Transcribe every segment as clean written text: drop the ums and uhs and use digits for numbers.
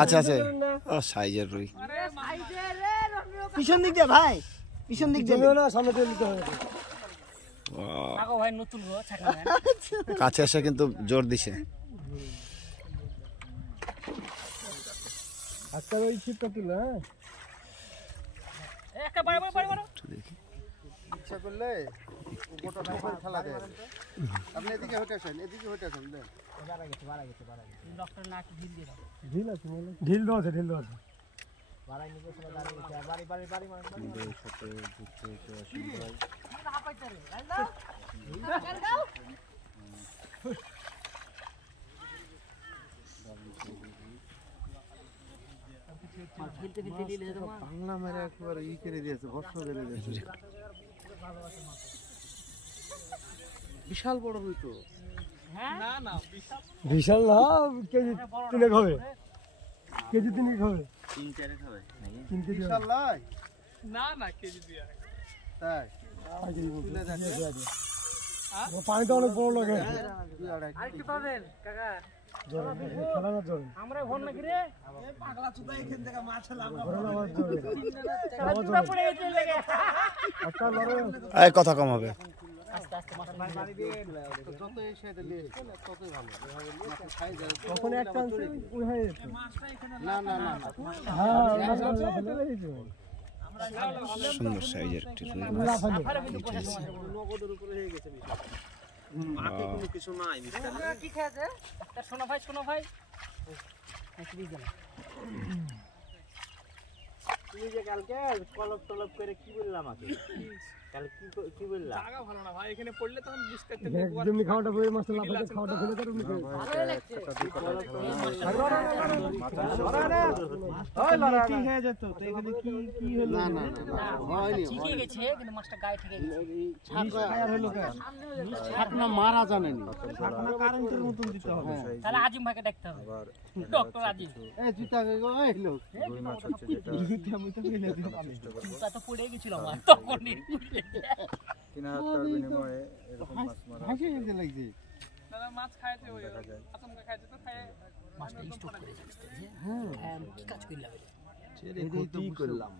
আচ্ছা আচ্ছা ও সাইজের রুই পিছন দিক দিয়ে ভাই, পিছন দিক দিয়ে না, সামনে দিয়ে নিতে হবে। কাছে এসে কিন্তু জোর দিছে। আজকাল ওই ছিপটা তুলে ইচ্ছা করলে গোটা নকল খেলা দেয়। আপনি এদিকে হটে আসেন, এদিকে হটে আসেন। ঢিল আছে, ঢিল দেওয়া আছে, ঢিল দেওয়া আছে। বাংলা মেরে একবার ই করে দিয়েছে, ভস্ম করে দিয়েছে। বিশাল বড় রুই তো। বিশাল না, কেজি 3 হবে, কেজি 3 হবে, 3-4 হবে নাকি? বিশাল নয় না, কেজি 2 তাই পানিটা অনেক বড় লাগে। আরেকটু পাবেন কাকা, খেলানোর জন্য আমরা ঘর নাকি রে পাগলা চুদা এখান থেকে মাছ লাভ এই কথা কম হবে। আস্তে আস্তে মাছ মারি দিয়ে যত এই সাইডে নিয়ে ততই ভালো। তখন একটা ওই হয়ে যেত। না না না, হ্যাঁ মাছটা ফেলে দিয়েছে। সুন্দর সাইজের একটি রুই মাছ। নগদের উপরে হয়ে গেছে। মাকে কোনো কিছু নাই মিস্টার। কি খেয়েছে ডাক্তার? শোনো ভাই তুমি যে কালকে কলপ টলপ করে কি বললাম আমাকে? কাল কি বললাম? জায়গা ভালো না ভাই, এখানে পড়লে তখন বুঝতে পারতে একদমই খাওয়াটা বই মাছ লাফাতে খাওয়াটা ফেলে দাও। তুমি ভালো লাগছে ওই লড়া কি খেয়ে যেত তো এখানে কি হলো? না না না হয়নি, ঠিক গেছে কিন্তু মাছটা গায়ে ঠিক গেছে। ছাকনা ফায়ার হলো কেন? ছাকনা মারা জানেনি, ছাকনা কারেন্টের মতন দিতে হবে। তাহলে আজিম ভাইকে ডাকতে হবে, ডক্টর আজিম। এই জুতা গো এই লোক রুই মাছ হচ্ছে যেটা জুতা মুতা ফেলে দিও। জুতা তো পড়ে গিয়েছিল আমার তখনই। 3000 বিনিময়ে এরকম মাছ মারা হাসি হেলতে লাগছে। দাদা মাছ খাইতে ওই আতঙ্ক খাইতে তো খায় মাছটা স্টক করে যাচ্ছে। হ্যাঁ কি কাজ করলাম রে? কি করলাম?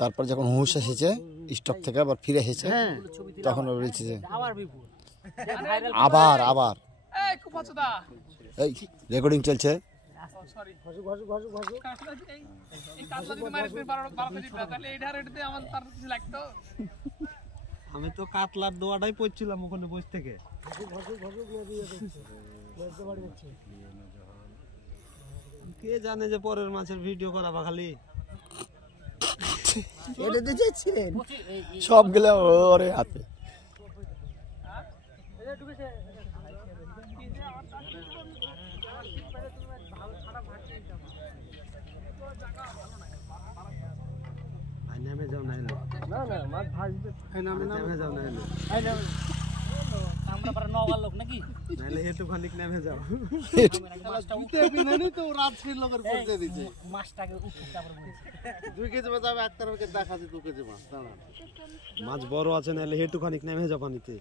তারপর যখন হুঁশ এসেছে স্টক থেকে আবার ফিরে এসেছে, তখন ও বলছে যে আবার বিপুল আবার এই কুপাচদা এই রেকর্ডিং চলছে। সরি ঘসু এই কাজটা যদি মারিস 12 দিন তাহলে এইটা রেটে আমার তার কিছু লাগতো। আমি তো কাতলার দোয়াটাই পড়ছিলাম ওখানে বসে থেকে। কে জানে যে পরের মাছের ভিডিও করাবা খালি এটাতে যাচ্ছেন সব গেলে ওরে হাতে। নেমে যাও না মাছ ভাজতে নেমে যাও না আমরা পরে নওয়ার লোক নাকি নাইলে একটু খানিক নেমে যাও। তো রাত ছিল লগের পড়তে দিছে মাছটাকে উঠতে তারপর বলছে 2 কেজি মাছ আমি একটার ওকে দেখাছি 2 কেজি মাছ দাঁড়া মাছ বড় আছে নাইলে একটু খানিক নেমে যাও পানিতে।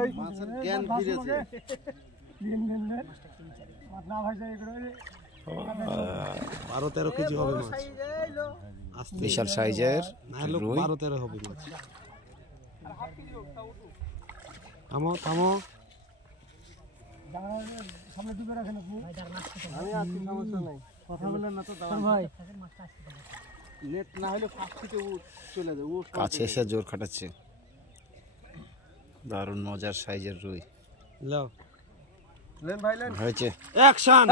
এই মাছের জ্ঞান ফিরেছে। মাছ না ভাজা এগুলো 12-13 কেজি হবে মাছ, বিশাল সাইজের রুই। 12-13 হবে মাছ। থামো সামনে ডুবে রাখেন আপনি। আমি আছি, সমস্যা নাই, কথা বলেন না তো ভাই। নেট না হলে ফাস্ট থেকে চলে যাবে। কাছে এসে জোর খাটাচ্ছে। দারুণ মজার সাইজের রুই। লাও লেন ভাই লেন হয়েছে অ্যাকশন।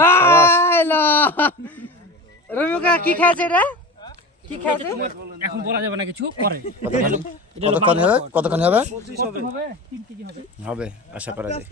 রুমিকা কি খাইছে রে? কি খাইছে এখন বলা যাবে না কিছু পরে। কতক্ষণ হবে? 25 হবে, 3 কেজি হবে আশা করা যায়।